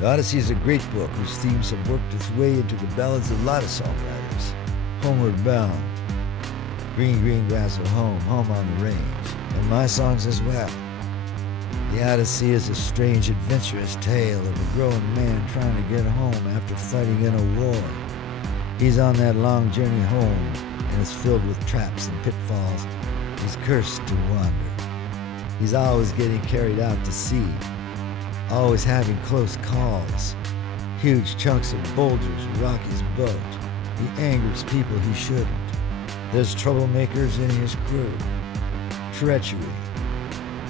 The Odyssey is a great book whose themes have worked its way into the ballads of a lot of songwriters. Homeward Bound, Green Green Grass of Home, Home on the Range, and my songs as well. The Odyssey is a strange, adventurous tale of a grown man trying to get home after fighting in a war. He's on that long journey home, and it's filled with traps and pitfalls. He's cursed to wander. He's always getting carried out to sea, always having close calls. Huge chunks of boulders rock his boat. He angers people he shouldn't. There's troublemakers in his crew. Treachery.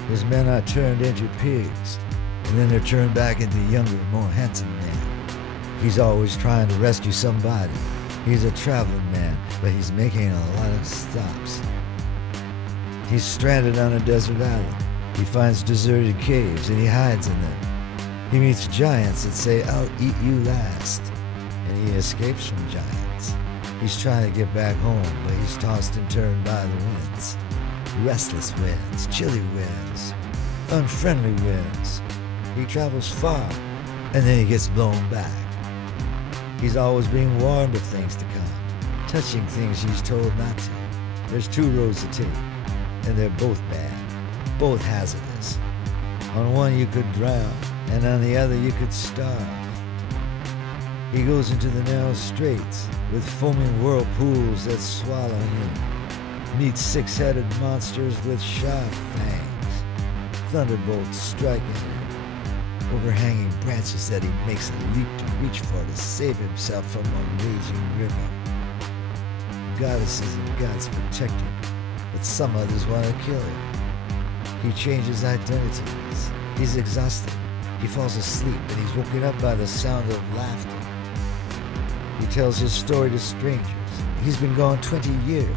His men are turned into pigs, and then they're turned back into younger, more handsome men. He's always trying to rescue somebody. He's a traveling man, but he's making a lot of stops. He's stranded on a desert island. He finds deserted caves and he hides in them. He meets giants that say, "I'll eat you last." And he escapes from giants. He's trying to get back home, but he's tossed and turned by the winds. Restless winds, chilly winds, unfriendly winds. He travels far, and then he gets blown back. He's always being warned of things to come, touching things he's told not to. There's two roads to take, and they're both bad, both hazardous. On one you could drown, and on the other you could starve. He goes into the narrow straits with foaming whirlpools that swallow him, meets six-headed monsters with sharp fangs, thunderbolts striking him, overhanging branches that he makes a leap to reach for to save himself from a raging river. Goddesses and gods protect him, but some others want to kill him. He changes identities. He's exhausted. He falls asleep, and he's woken up by the sound of laughter. He tells his story to strangers. He's been gone 20 years.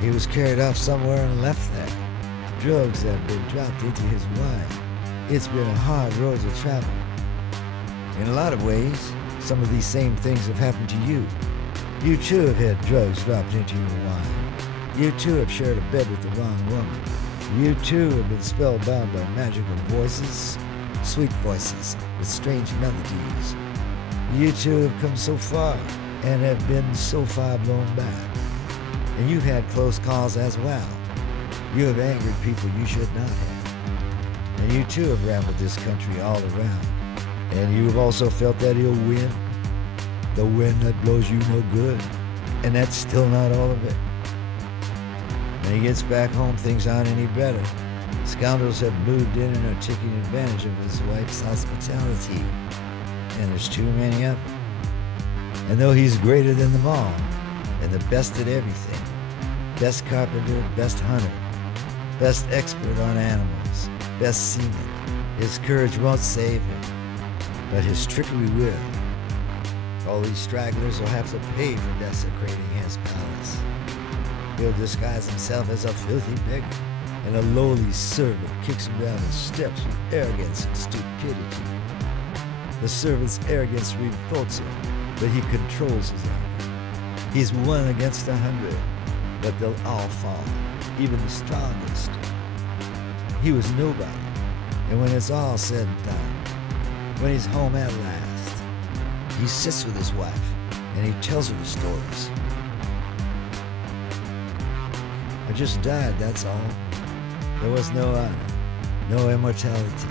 He was carried off somewhere and left there. Drugs have been dropped into his wine. It's been a hard road to travel. In a lot of ways, some of these same things have happened to you. You too have had drugs dropped into your wine. You too have shared a bed with the wrong woman. You too have been spellbound by magical voices, sweet voices with strange melodies. You too have come so far and have been so far blown back. And you've had close calls as well. You have angered people you should not have. And you too have rambled this country all around. And you have also felt that ill wind, the wind that blows you no good. And that's still not all of it. When he gets back home, things aren't any better. Scoundrels have moved in and are taking advantage of his wife's hospitality. And there's too many of them. And though he's greater than them all, and the best at everything, best carpenter, best hunter, best expert on animals, best seaman, his courage won't save him, but his trickery will. All these stragglers will have to pay for desecrating his palace. He'll disguise himself as a filthy beggar, and a lowly servant kicks him down the steps with arrogance and stupidity. The servant's arrogance revolts him, but he controls his anger. He's 1 against 100, but they'll all fall, even the strongest. He was nobody, and when it's all said and done, when he's home at last, he sits with his wife, and he tells her the stories. I just died, that's all. There was no honor, no immortality,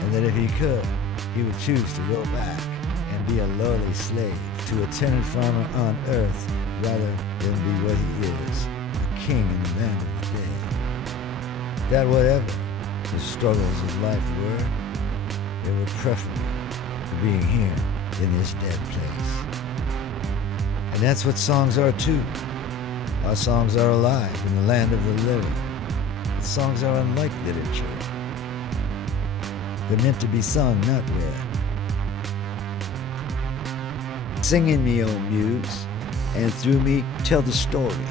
and that if he could, he would choose to go back and be a lowly slave to a tenant farmer on earth rather than be what he is, a king in the land of the dead. That whatever the struggles of life were, they were preferable to being here in this dead place. And that's what songs are too. Our songs are alive in the land of the living. But songs are unlike literature. They're meant to be sung, not read. Sing in me, O Muse, and through me tell the story.